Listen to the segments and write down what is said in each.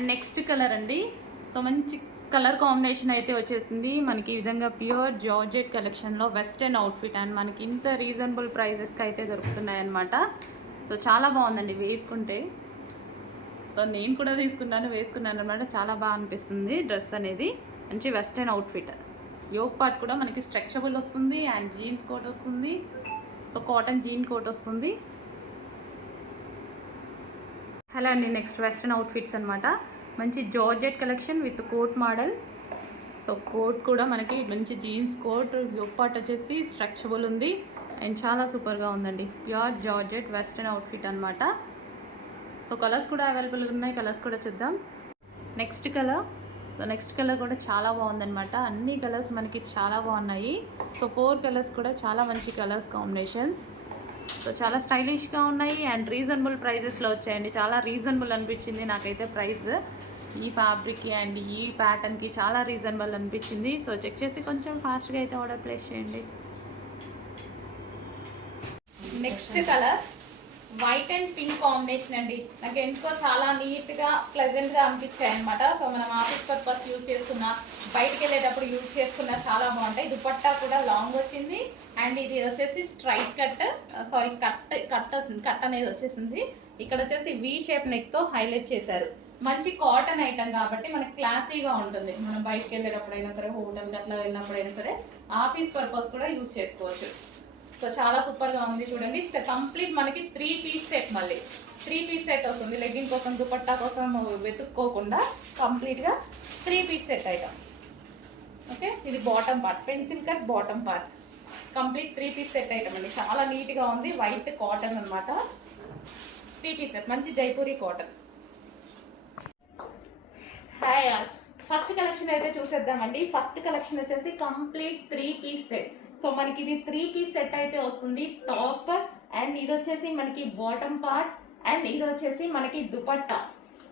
And next colour అండి. So మంచి colour combination అయితే వచ్చేసింది మనకి. ఈ విధంగా ప్యూర్ జార్జెట్ కలెక్షన్లో వెస్టర్న్ అవుట్ఫిట్ అండ్ మనకి ఇంత రీజనబుల్ ప్రైజెస్కి అయితే దొరుకుతున్నాయి అన్నమాట. సో చాలా బాగుందండి వేసుకుంటే. సో నేను కూడా వేసుకున్నాను అనమాట. చాలా బాగా అనిపిస్తుంది డ్రెస్ అనేది. మంచి వెస్టర్న్ అవుట్ఫిట్. యోగ్ పార్ట్ కూడా మనకి స్ట్రెచబుల్ వస్తుంది అండ్ జీన్స్ కోట్ వస్తుంది. సో కాటన్ జీన్ కోట్ వస్తుంది. హలో అండి, నెక్స్ట్ వెస్ట్రన్ అవుట్ఫిట్స్ అనమాట. మంచి georgette collection with coat model. So coat కూడా మనకి మంచి జీన్స్ కోట్, యోగ్ పార్ట్ వచ్చేసి స్ట్రెచబుల్ ఉంది అండ్ చాలా సూపర్గా ఉందండి. ప్యూర్ జార్జెట్ వెస్ట్రన్ అవుట్ఫిట్ అనమాట. సో కలర్స్ కూడా అవైలబుల్గా ఉన్నాయి. కలర్స్ కూడా చూద్దాం. నెక్స్ట్ కలర్ కూడా చాలా బాగుందన్నమాట. అన్ని కలర్స్ మనకి చాలా బాగున్నాయి. సో 4 కలర్స్ కూడా చాలా మంచి కలర్స్ కాంబినేషన్స్. సో చాలా స్టైలిష్గా ఉన్నాయి అండ్ రీజనబుల్ ప్రైజెస్లో వచ్చాయండి. చాలా రీజనబుల్ అనిపించింది నాకైతే ప్రైస్. ఈ ఫ్యాబ్రిక్కి అండ్ ఈ ప్యాటర్న్కి చాలా రీజనబుల్ అనిపించింది. సో చెక్ చేసి కొంచెం ఫాస్ట్గా అయితే ఆర్డర్ ప్లేస్ చేయండి. Next colour white and pink combination అండి. నాకు ఎందుకో చాలా నీట్గా ప్లెజెంట్గా అనిపించాయి అనమాట. సో మనం ఆఫీస్ పర్పస్ యూజ్ చేసుకున్నా, బయటికి వెళ్ళేటప్పుడు యూజ్ చేసుకున్నా చాలా బాగుంటాయి. దుపట్టా కూడా లాంగ్ వచ్చింది అండ్ ఇది వచ్చేసి స్ట్రైట్ కట్ అనేది వచ్చేసింది. ఇక్కడ వచ్చేసి వి షేప్ నెక్తో హైలైట్ చేశారు. మంచి కాటన్ ఐటమ్ కాబట్టి మనకి క్లాసీగా ఉంటుంది. మనం బయటికి వెళ్ళేటప్పుడైనా సరే, హోటల్కి అట్లా వెళ్ళినప్పుడైనా సరే, ఆఫీస్ పర్పస్ కూడా యూజ్ చేసుకోవచ్చు. సో చాలా సూపర్గా ఉంది చూడండి. కంప్లీట్ మనకి 3 పీస్ సెట్, మళ్ళీ 3 పీస్ సెట్ వస్తుంది. లెగ్గింగ్ కోసం, దుపట్టా కోసం వెతుక్కోకుండా కంప్లీట్గా 3 పీస్ సెట్ ఐటమ్. ఓకే, ఇది bottom part, pencil cut bottom part, complete 3 piece set item అండి. చాలా నీట్గా ఉంది. వైట్ కాటన్ అనమాట. 3 పీస్ సెట్, మంచి Jaipuri cotton. Hi all, first collection అయితే చూసేద్దామండి. ఫస్ట్ కలెక్షన్ వచ్చేసి కంప్లీట్ 3 పీస్ సెట్. సో మనకి ఇది 3 పీస్ సెట్ అయితే వస్తుంది. టాప్ అండ్ ఇది వచ్చేసి మనకి బాటమ్ పార్ట్ అండ్ ఇది వచ్చేసి మనకి దుపట్టా.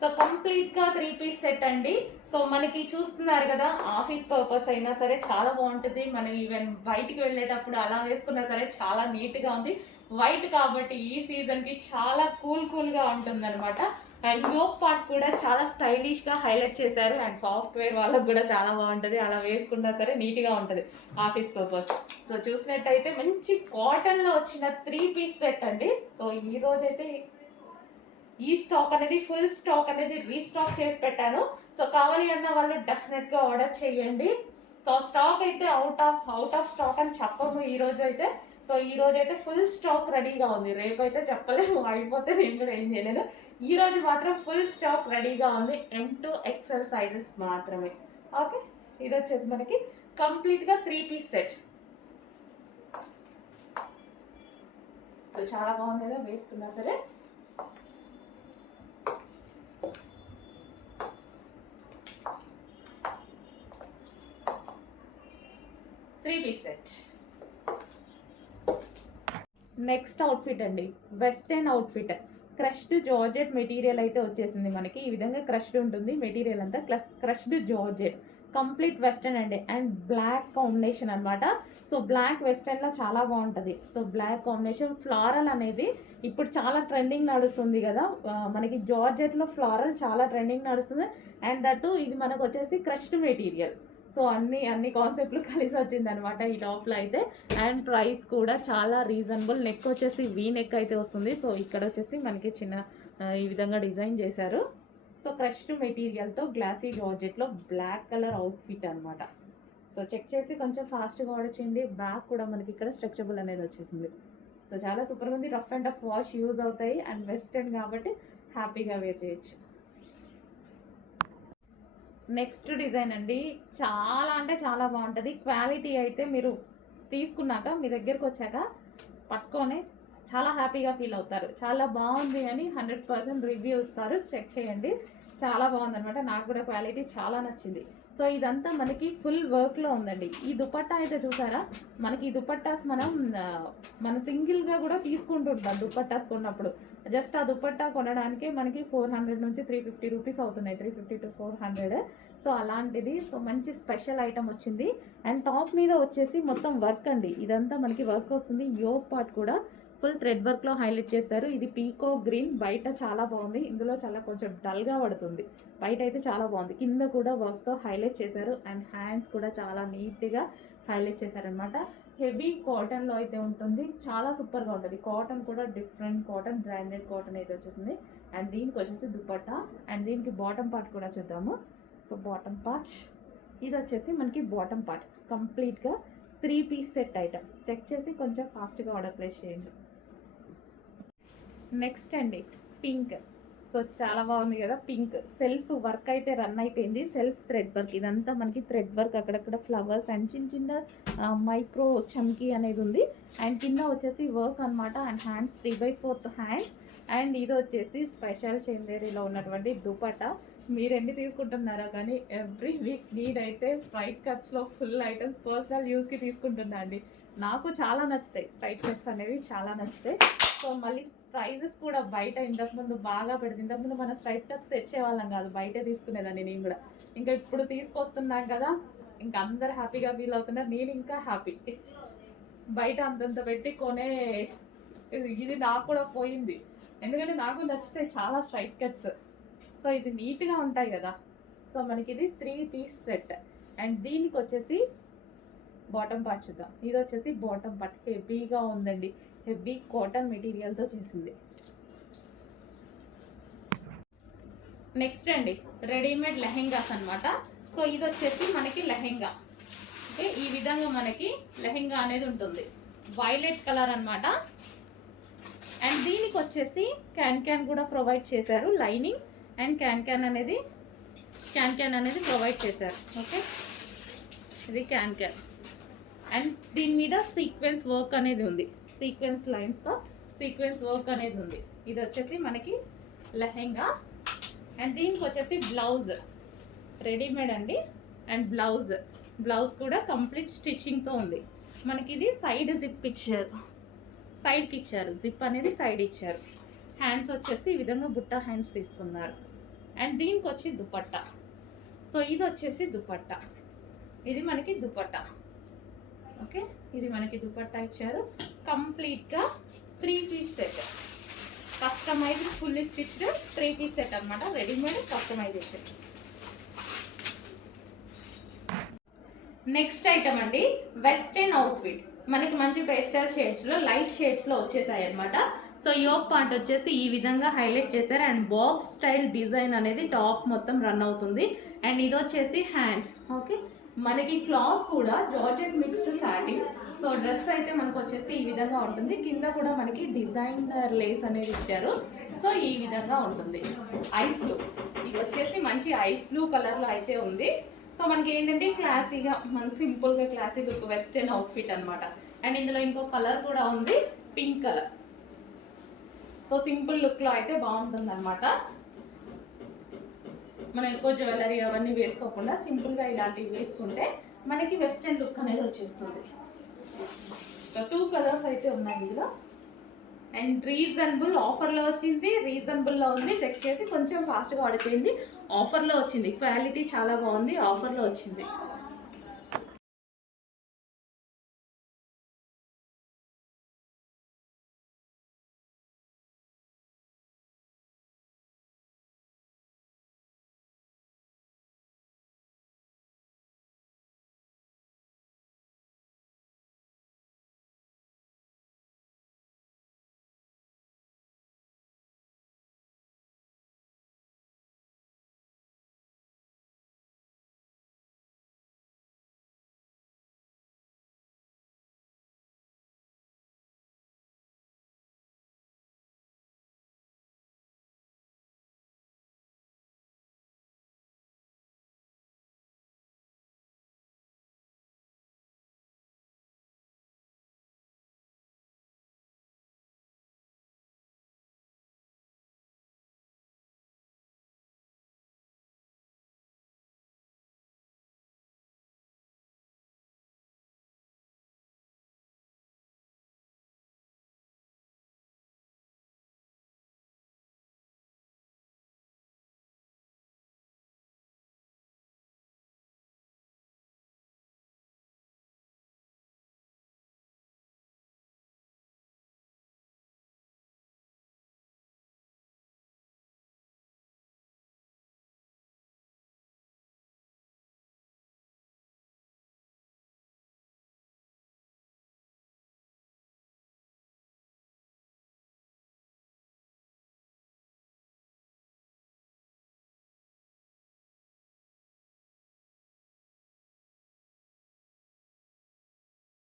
సో కంప్లీట్గా 3 పీస్ సెట్ అండి. సో మనకి చూస్తున్నారు కదా, ఆఫీస్ పర్పస్ అయినా సరే చాలా బాగుంటుంది. మనం ఈవెన్ బయటికి వెళ్ళేటప్పుడు అలా వేసుకున్నా సరే చాలా నీట్గా ఉంది. వైట్ కాబట్టి ఈ సీజన్కి చాలా కూల్గా ఉంటుంది అనమాట. అండ్ యోక్ పార్ట్ కూడా చాలా స్టైలిష్గా హైలైట్ చేశారు అండ్ సాఫ్ట్వేర్ వాళ్ళకు కూడా చాలా బాగుంటుంది. అలా వేసుకున్నా సరే నీట్గా ఉంటుంది ఆఫీస్ పర్పస్. సో చూసినట్టయితే మంచి కాటన్లో వచ్చిన 3 పీస్ సెట్ అండి. సో ఈ రోజైతే ఈ స్టాక్ అనేది, ఫుల్ స్టాక్ అనేది రీస్టాక్ చేసి పెట్టాను. సో కావాలి అన్న వాళ్ళు డెఫినెట్గా ఆర్డర్ చేయండి. సో స్టాక్ అయితే అవుట్ ఆఫ్ స్టాక్ అని చెప్పము ఈ రోజు అయితే. సో ఈ రోజు అయితే ఫుల్ స్టాక్ రెడీగా ఉంది. రేపు అయితే చెప్పలేము, అయిపోతే నేను కూడా ఏం చేయలేను. ఈ రోజు మాత్రం ఫుల్ స్టాక్ రెడీగా ఉంది. M2 XL సైజెస్ మాత్రమే. ఓకే, ఇది వచ్చేసి మనకి కంప్లీట్గా 3 పీస్ సెట్. సో చాలా బాగుంది కదా వేసుకున్నా సరే. నెక్స్ట్ అవుట్ఫిట్ అండి, western outfit. Crushed georgette material అయితే వచ్చేసింది మనకి. ఈ విధంగా క్రష్డ్ ఉంటుంది మెటీరియల్ అంతా. క్రష్డ్ జార్జెట్ కంప్లీట్ వెస్టర్న్ అండి అండ్ బ్లాక్ కాంబినేషన్ అనమాట. సో బ్లాక్ వెస్టర్న్లో చాలా బాగుంటుంది. సో బ్లాక్ కాంబినేషన్, ఫ్లారల్ అనేది ఇప్పుడు చాలా ట్రెండింగ్ నడుస్తుంది కదా మనకి. జార్జెట్లో ఫ్లారల్ చాలా ట్రెండింగ్ నడుస్తుంది అండ్ దట్టు ఇది మనకు వచ్చేసి క్రష్డ్ మెటీరియల్. సో అన్ని కాన్సెప్ట్లు కలిసి వచ్చింది అనమాట ఈ టాప్లో అయితే. అండ్ ప్రైస్ కూడా చాలా రీజనబుల్. నెక్ వచ్చేసి వీ నెక్ అయితే వస్తుంది. సో ఇక్కడ వచ్చేసి మనకి చిన్న ఈ విధంగా డిజైన్ చేశారు. సో క్రష్డ్ మెటీరియల్తో గ్లాసీ జార్జెట్లో బ్లాక్ కలర్ అవుట్ఫిట్ అనమాట. సో చెక్ చేసి కొంచెం ఫాస్ట్గా ఆర్డర్ చేయండి. బ్యాక్ కూడా మనకి ఇక్కడ స్ట్రెచబుల్ అనేది వచ్చేసింది. సో చాలా సూపర్గా ఉంది. Rough and tough wash use అవుతాయి అండ్ వెస్టర్న్ కాబట్టి హ్యాపీగా వేర్ చేయొచ్చు. నెక్స్ట్ డిజైన్ అండి, చాలా అంటే చాలా బాగుంటుంది. క్వాలిటీ అయితే మీరు తీసుకున్నాక మీ దగ్గరకు వచ్చాక పట్టుకొని చాలా హ్యాపీగా ఫీల్ అవుతారు. చాలా బాగుంది అని 100% రివ్యూ ఇస్తారు. చెక్ చేయండి, చాలా బాగుంది అనమాట. నాకు కూడా క్వాలిటీ చాలా నచ్చింది. సో ఇదంతా మనకి ఫుల్ వర్క్లో ఉందండి. ఈ దుపట్టా అయితే చూసారా, మనకి ఈ దుపట్టాస్ మన సింగిల్గా కూడా తీసుకుంటుంటాం. దుపట్టాస్ కొన్నప్పుడు జస్ట్ ఆ దుపట్టా కొనడానికే మనకి 400 నుంచి 350 రూపీస్ అవుతున్నాయి, 350 to 400. సో అలాంటిది. సో మంచి స్పెషల్ ఐటమ్ వచ్చింది అండ్ టాప్ మీద వచ్చేసి మొత్తం వర్క్ అండి. ఇదంతా మనకి వర్క్ వస్తుంది. యోక్ పార్ట్ కూడా ఫుల్ థ్రెడ్ వర్క్లో హైలైట్ చేశారు. ఇది పీకో గ్రీన్, బయట చాలా బాగుంది, ఇందులో చాలా కొంచెం డల్గా పడుతుంది, బయట అయితే చాలా బాగుంది. కింద కూడా వర్క్తో హైలైట్ చేశారు అండ్ హ్యాండ్స్ కూడా చాలా నీట్గా హైలైట్ చేశారనమాట. హెవీ కాటన్లో అయితే ఉంటుంది, చాలా సూపర్గా ఉంటుంది. కాటన్ కూడా డిఫరెంట్ కాటన్, బ్రాండెడ్ కాటన్ అయితే వచ్చేసింది. అండ్ దీనికి వచ్చేసి దుపట్టా అండ్ దీనికి బాటమ్ పార్ట్ కూడా చూద్దాము. సో బాటమ్ పార్ట్ ఇది వచ్చేసి మనకి బాటమ్ పార్ట్ కంప్లీట్గా 3 పీస్ సెట్ ఐటమ్. చెక్ చేసి కొంచెం ఫాస్ట్గా ఆర్డర్ ప్లేస్ చేయండి. నెక్స్ట్ అండి పింక్. సో చాలా బాగుంది కదా పింక్. సెల్ఫ్ వర్క్ అయితే రన్ అయిపోయింది, సెల్ఫ్ థ్రెడ్ వర్క్. ఇదంతా మనకి థ్రెడ్ వర్క్, అక్కడక్కడ ఫ్లవర్స్ అండ్ చిన్న చిన్న మైక్రో చమ్కీ అనేది ఉంది. అండ్ కింద వచ్చేసి వర్క్ అనమాట. And hands 3/4 hands. అండ్ ఇది వచ్చేసి స్పెషల్ చందేరీలో ఉన్నటువంటి దుపట్టా. మీరు ఎన్ని తీసుకుంటున్నారా కానీ ఎవ్రీ వీక్ నేనైతే స్ట్రైట్ కట్స్లో ఫుల్ ఐటమ్స్ పర్సనల్ యూస్కి తీసుకుంటున్నా అండి. నాకు చాలా నచ్చుతాయి స్ట్రైట్ కట్స్ అనేవి, చాలా నచ్చుతాయి. సో మళ్ళీ ప్రైజెస్ కూడా బయట ఇంతకుముందు బాగా పెడుతుంది. ఇంతకుముందు మన స్ట్రైట్ కట్స్ తెచ్చేవాళ్ళం కాదు, బయటే తీసుకునేదాన్ని నేను కూడా. ఇంకా ఇప్పుడు తీసుకొస్తున్నాం కదా, ఇంకా అందరు హ్యాపీగా ఫీల్ అవుతున్నారు, నేను ఇంకా హ్యాపీ. బయట అంతంత పెట్టి కొనే ఇది నాకు కూడా పోయింది, ఎందుకంటే నాకు నచ్చుతాయి చాలా స్ట్రైట్ కట్స్. సో ఇది నీట్గా ఉంటాయి కదా. సో మనకి ఇది 3 పీస్ సెట్. అండ్ దీనికి వచ్చేసి బాటమ్ పార్ట్ చూద్దాం. ఇది వచ్చేసి బాటమ్ పార్ట్ హెవీగా ఉందండి, హెవీ కాటన్ మెటీరియల్తో చేసింది. నెక్స్ట్ అండి రెడీమేడ్ లెహెంగాస్ అనమాట. సో ఇది వచ్చేసి మనకి లెహెంగా. ఓకే, ఈ విధంగా మనకి లెహెంగా అనేది ఉంటుంది, వైలెట్ కలర్ అనమాట. అండ్ దీనికి వచ్చేసి క్యాన్ కూడా ప్రొవైడ్ చేశారు, లైనింగ్ అండ్ క్యాన్ అనేది ప్రొవైడ్ చేశారు. ఓకే, ఇది క్యాన్. అండ్ దీని మీద సీక్వెన్స్ వర్క్ అనేది ఉంది, సీక్వెన్స్ లైన్స్తో సీక్వెన్స్ వర్క్ అనేది ఉంది. ఇది వచ్చేసి మనకి లెహెంగా. అండ్ దీనికి వచ్చేసి బ్లౌజ్ రెడీమేడ్ అండి. అండ్ బ్లౌజ్ కూడా కంప్లీట్ స్టిచ్చింగ్తో ఉంది. మనకి ఇది సైడ్ జిప్ ఇచ్చారు, సైడ్కి ఇచ్చారు, జిప్ అనేది సైడ్ ఇచ్చారు. హ్యాండ్స్ వచ్చేసి ఈ విధంగా బుట్ట హ్యాండ్స్ తీసుకున్నారు. అండ్ దీనికి వచ్చి దుపట్టా. సో ఇది వచ్చేసి దుపట్టా, ఇది మనకి దుపట్టా. ఓకే, ఇది మనకి దుపట్టా ఇచ్చారు. కంప్లీట్గా 3 piece set, customised fully stitched 3 piece set అనమాట, రెడీమేడ్ కస్టమైజేషన్. నెక్స్ట్ ఐటమ్ అండి వెస్టర్న్ అవుట్ఫిట్. మనకి మంచి పేస్టల్ షేడ్స్లో, లైట్ షేడ్స్లో వచ్చేసాయి అనమాట. సో యోక్ పార్ట్ వచ్చేసి ఈ విధంగా హైలైట్ చేశారు. అండ్ బాక్స్ స్టైల్ డిజైన్ అనేది టాప్ మొత్తం రన్ అవుతుంది. అండ్ ఇది వచ్చేసి హ్యాండ్స్. ఓకే, మనకి క్లాత్ కూడా georgette mixed satin. So dress అయితే మనకు వచ్చేసి ఈ విధంగా ఉంటుంది. కింద కూడా మనకి డిజైనర్ లేస్ అనేది ఇచ్చారు. సో ఈ విధంగా ఉంటుంది. ఐస్ బ్లూ, ఇది వచ్చేసి మంచి ఐస్ బ్లూ కలర్లో అయితే ఉంది. సో మనకి ఏంటంటే క్లాసీగా, మనకి సింపుల్గా క్లాసీ లుక్ వెస్టర్న్ అవుట్ఫిట్ అనమాట. అండ్ ఇందులో ఇంకో కలర్ కూడా ఉంది, పింక్ కలర్. సో సింపుల్ లుక్లో అయితే బాగుంటుంది అనమాట. మనం ఎక్కువ జ్యువెలరీ అవన్నీ వేసుకోకుండా సింపుల్గా ఇలాంటివి వేసుకుంటే మనకి వెస్టర్న్ లుక్ అనేది వచ్చేస్తుంది. సో 2 కలర్స్ అయితే ఉన్నాయి ఇందులో. అండ్ రీజనబుల్ ఆఫర్లో వచ్చింది, రీజనబుల్లో ఉంది. చెక్ చేసి కొంచెం ఫాస్ట్గా ఆర్డర్ చేయండి. ఆఫర్లో వచ్చింది, క్వాలిటీ చాలా బాగుంది, ఆఫర్లో వచ్చింది.